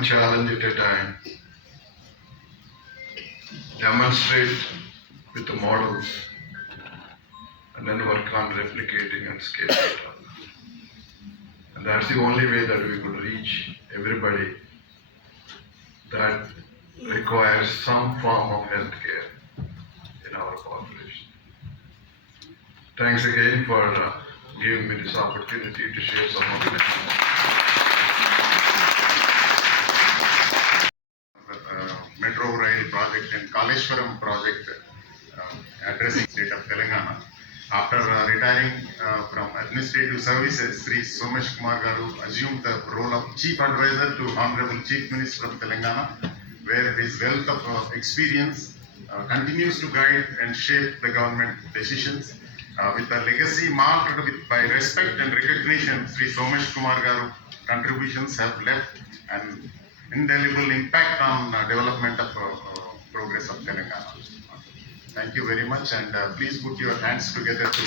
one challenge at a time. Demonstrate with the models and then work on replicating and scaling it up. And that's the only way that we could reach everybody that requires some form of health care in our population. Thanks again for giving me this opportunity to share some of it. Metro rail project and Kaleshwaram project addressing state of Telangana. After retiring from administrative services, Sri Somesh Kumar Garu assumed the role of Chief Advisor to Honorable Chief Minister of Telangana, where his wealth of experience continues to guide and shape the government decisions. With a legacy marked by respect and recognition, Sri Somesh Kumar Garu contributions have left an indelible impact on development of progress of Telangana. Thank you very much, and please put your hands together to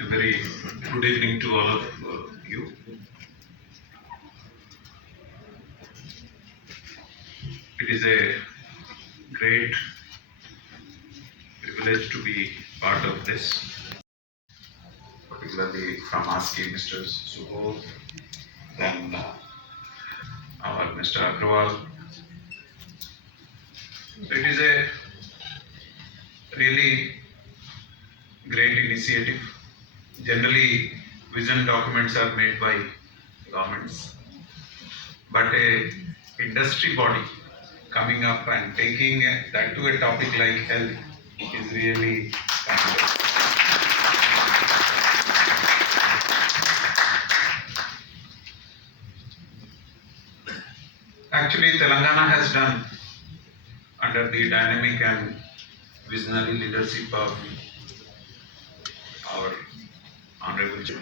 A very good evening to all of you. It is a great privilege to be part of this, particularly from asking Mr. Subodh, then our Mr. Agrawal. It is a really great initiative. Generally, vision documents are made by governments, but a industry body coming up and taking that to a topic like health is really kind of. Actually, Telangana has done, under the dynamic and visionary leadership of our Honorable Chief,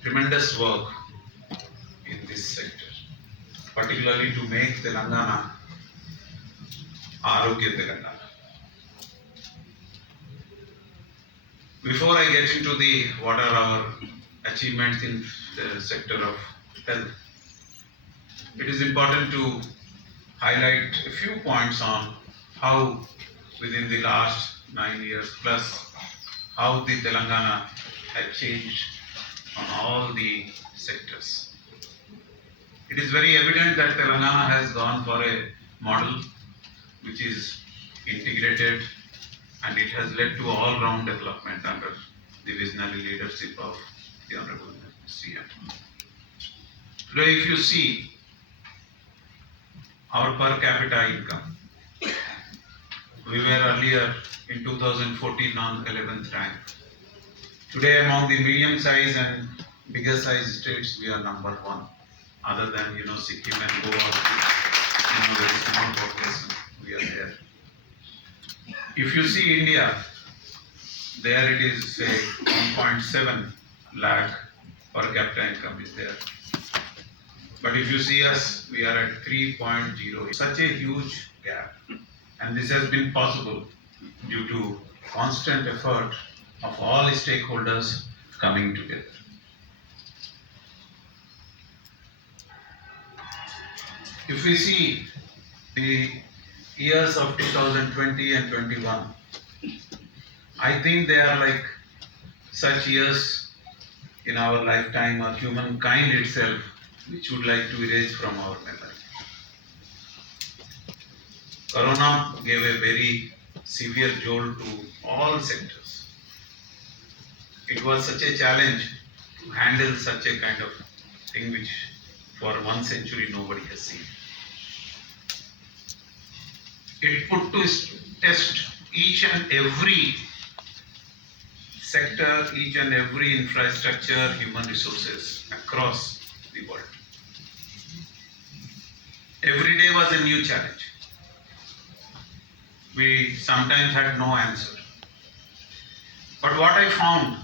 tremendous work in this sector, particularly to make Telangana Arogya Telangana. Before I get into what are our achievements in the sector of health, it is important to highlight a few points on how within the last 9 years plus how the Telangana had changed on all the sectors. It is very evident that Telangana has gone for a model which is integrated, and it has led to all-round development under the visionary leadership of the Honorable CM. Today, if you see our per capita income, we were earlier in 2014 on 11th rank. Today, among the medium size and bigger size states, we are number 1. Other than Sikkim and Goa, very small population, we are there. If you see India, there it is say 1.7 lakh per capita income is there. But if you see us, we are at 3.0. Such a huge gap, and this has been possible due to constant effort of all stakeholders coming together. If we see the years of 2020 and 21, I think they are like such years in our lifetime or humankind itself, which would like to erase from our memory. Corona gave a very severe jolt to all sectors. It was such a challenge to handle such a kind of thing which for 1 century nobody has seen. It put to test each and every sector, each and every infrastructure, human resources across the world. Every day was a new challenge. We sometimes had no answer. But what I found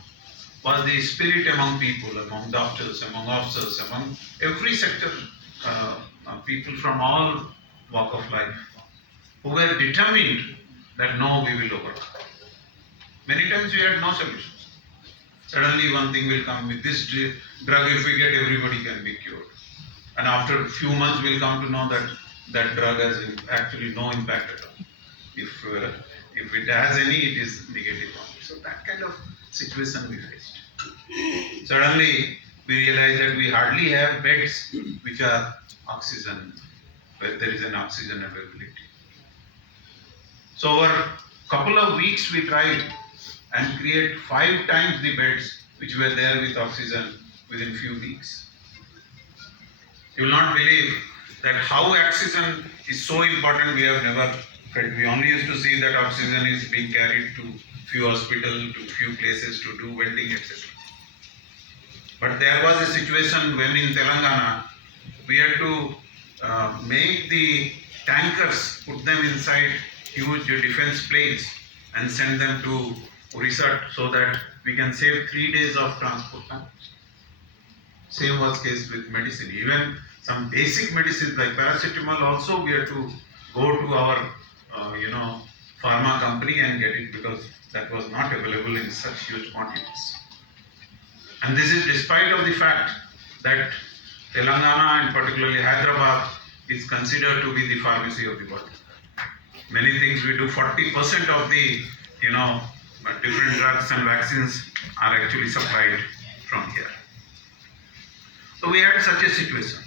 was the spirit among people, among doctors, among officers, among every sector, people from all walk of life, who were determined that no, we will overcome. Many times we had no solutions. Suddenly one thing will come with this drug, if we get, everybody can be cured. And after a few months we'll come to know that that drug has actually no impact at all. If it has any, it is negative only. So that kind of situation we faced. Suddenly we realized that we hardly have beds which are oxygen, where there is an oxygen availability. So over a couple of weeks we tried and create 5 times the beds which were there with oxygen within few weeks. You will not believe that how oxygen is so important we have never felt. We only used to see that oxygen is being carried to few hospitals, to few places to do welding, etc. But there was a situation when in Telangana we had to make the tankers, put them inside huge defense planes and send them to research so that we can save 3 days of transport time. Same was case with medicine. Even some basic medicines like paracetamol also we had to go to our pharma company and get it, because that was not available in such huge quantities. And this is despite of the fact that Telangana and particularly Hyderabad is considered to be the pharmacy of the world. Many things we do, 40% of the different drugs and vaccines are actually supplied from here. So we had such a situation.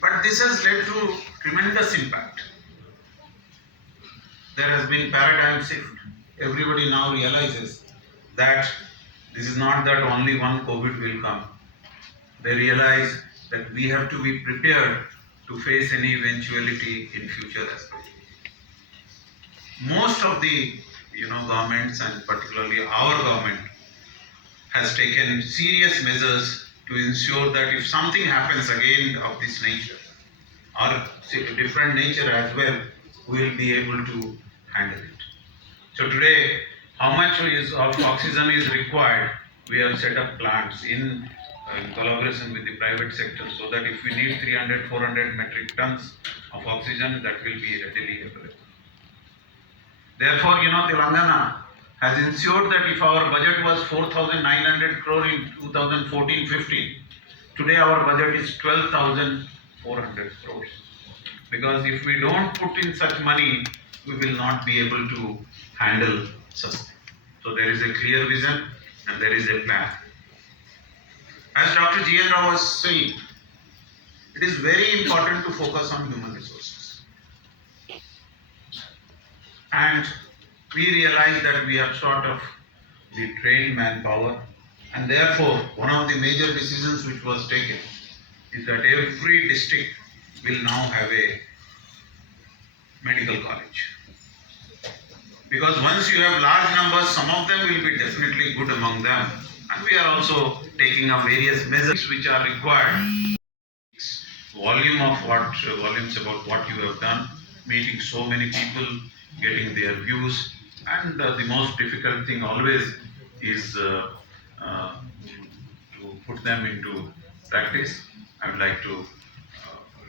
But this has led to tremendous impact. There has been paradigm shift. Everybody now realizes that this is not that only one COVID will come. They realize that we have to be prepared to face any eventuality in future as well. Most of the governments, and particularly our government, has taken serious measures to ensure that if something happens again of this nature or different nature as well, we will be able to handle it. So today, how much of oxygen is required? We have set up plants in collaboration with the private sector, so that if we need 300-400 metric tons of oxygen, that will be readily available. Therefore, Telangana has ensured that if our budget was 4,900 crore in 2014-15, today our budget is 12,400 crores. Because if we don't put in such money, we will not be able to handle such things. So there is a clear vision and there is a plan. As Dr. G.N. Rao was saying, it is very important to focus on human resources. And we realize that we are short of the trained manpower, and therefore one of the major decisions which was taken is that every district will now have a medical college. Because once you have large numbers, some of them will be definitely good among them. And we are also taking up various measures which are required. Volumes about what you have done, meeting so many people, getting their views, and the most difficult thing always is to put them into practice. I would like to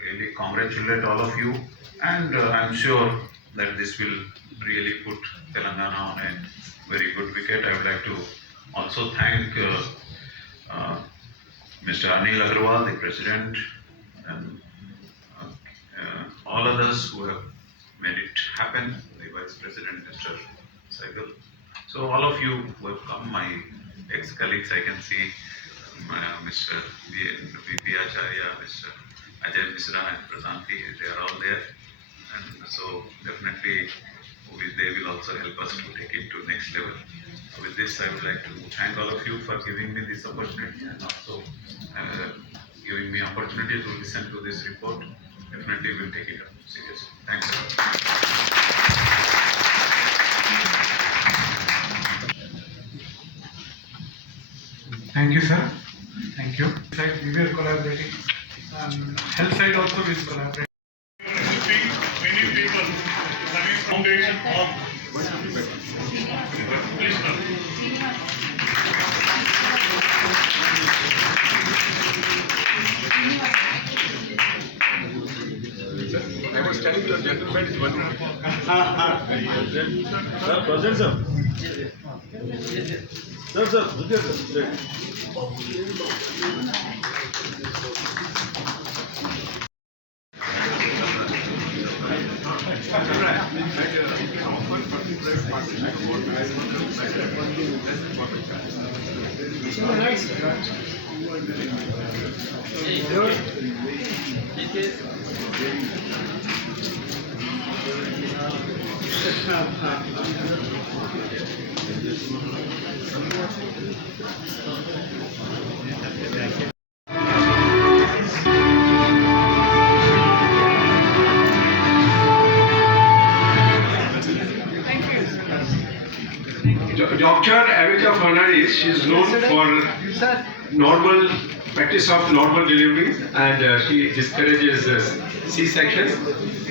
really congratulate all of you, and I'm sure that this will really put Telangana on a very good wicket. I would like to also thank Mr. Anil Agarwal, the President, and all others who have made it happen, the Vice President, Mr. Saigal. So all of you who have come, my ex-colleagues, I can see Mr. V.P. Acharya, Mr. Ajay Misra and Prasanti, they are all there. And so definitely they will also help us to take it to next level. With this, I would like to thank all of you for giving me this opportunity and also giving me opportunity to listen to this report. Definitely will take it up seriously. Thanks a lot. Thank you, sir. Thank you. Side, we were collaborating. Health side also will collaborate. Many people having foundation of Sir, present, sir. Sir, look here, sir. Dr. Avita Fernandez, she is known for normal practice of normal deliveries, and she discourages C-sections,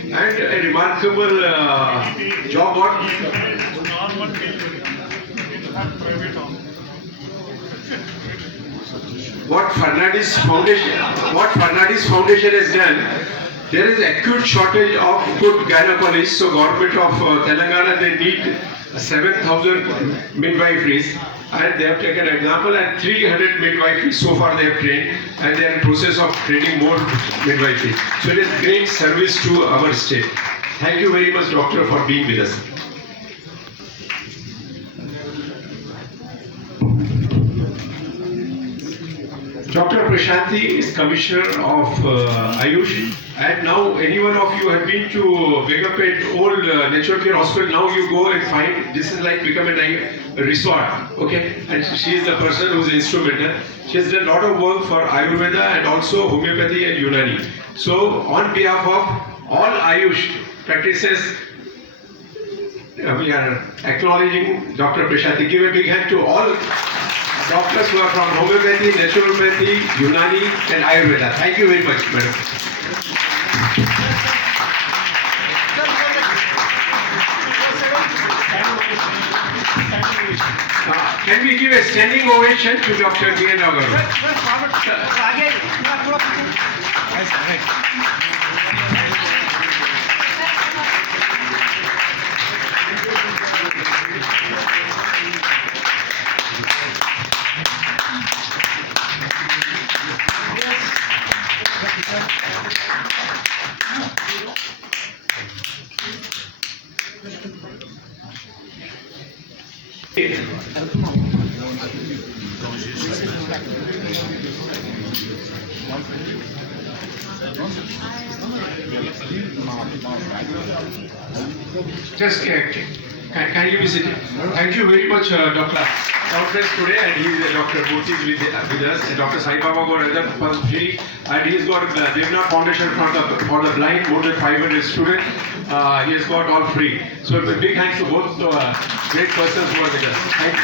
and a remarkable job what Fernandez Foundation has done. There is acute shortage of good gynecologists, so government of Telangana, they need 7,000 midwiferys, and they have taken example, and 300 midwiferys so far they have trained, and they are in process of training more midwiferys. So it is great service to our state. Thank you very much, doctor, for being with us. Dr. Prashanti is Commissioner of Ayush, and now any one of you have been to Begapet old natural care hospital, now you go and find this is like becoming a resort, okay? And she is the person who is instrumental. She has done a lot of work for Ayurveda and also homeopathy and Unani. So on behalf of all Ayush practices, we are acknowledging Dr. Prashanti. Give a big hand to all doctors who are from homeopathy, naturopathy, Unani and Ayurveda. Thank you very much, madam. Can we give a standing ovation to Dr. D.N. Agarwal? Just kindly be seated. Thank you very much, Dr. Conference today, and he is Dr. Murthy is with us. Dr. Sai Baba got another free, and he has got Devna Foundation for the blind, more than 500 students. He has got all free. So a big thanks to both great persons who are with us. Thank you.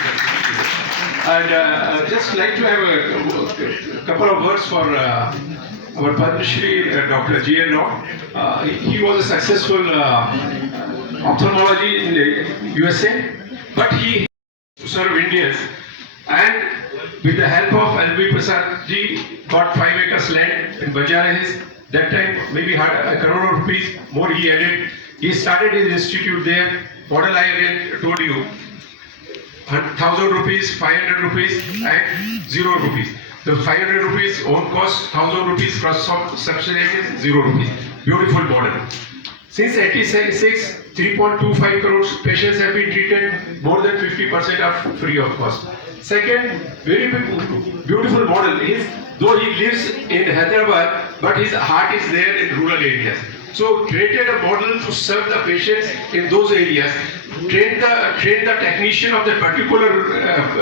And just like to have a couple of words for our Padma Shri, Dr. G.N. Rao. He was a successful ophthalmology in the USA, but he served Indians, and with the help of L.B. Prasad ji, got 5 acres land in Banjara Hills. That time maybe had a crore rupees more he added. He started his institute there. Model I again told you, 1,000 rupees, 500 rupees and 0 rupees. The 500 rupees own cost, 1,000 rupees cross subsidization, 0 rupees. Beautiful model. Since 1986, 3.25 crores patients have been treated, more than 50% are free of cost. Second, very beautiful model is, though he lives in Hyderabad, but his heart is there in rural areas. So created a model to serve the patients in those areas, train the technician of that particular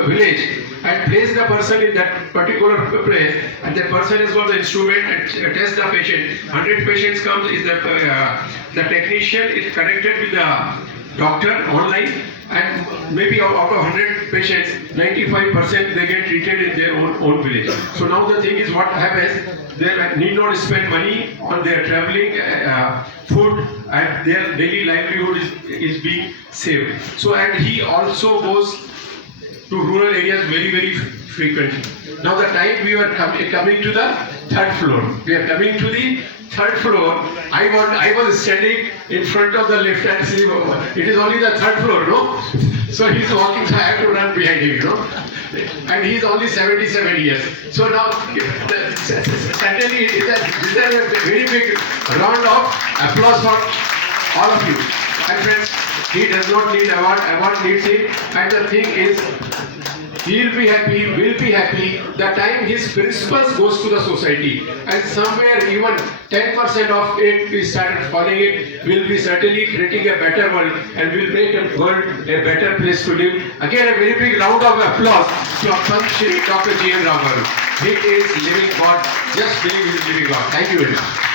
village, and place the person in that particular place, and that person has got the instrument and test the patient. 100 patients comes, is the technician is connected with the doctor online, and maybe out of 100 patients, 95% they get treated in their own village. So now the thing is, what happens, they need not spend money on their traveling, food, and their daily livelihood is being saved. So, and he also goes to rural areas very frequently. Now the time we were coming to the third floor. We are coming to the third floor. I was standing in front of the lift and see, it is only the third floor, no? So he's walking, so I have to run behind him, you know. And he's only 77 years. So now, certainly it is a very big round of applause for all of you. My friends, he does not need award needs it. And the thing is, he'll be happy, will be happy the time his principles goes to the society. And somewhere even 10% of it we started following it, will be certainly creating a better world and will make a world a better place to live. Again, a very big round of applause to Padma Shri Dr. G.N. Ramaru. He is living God. Just believe he is living God. Thank you very much.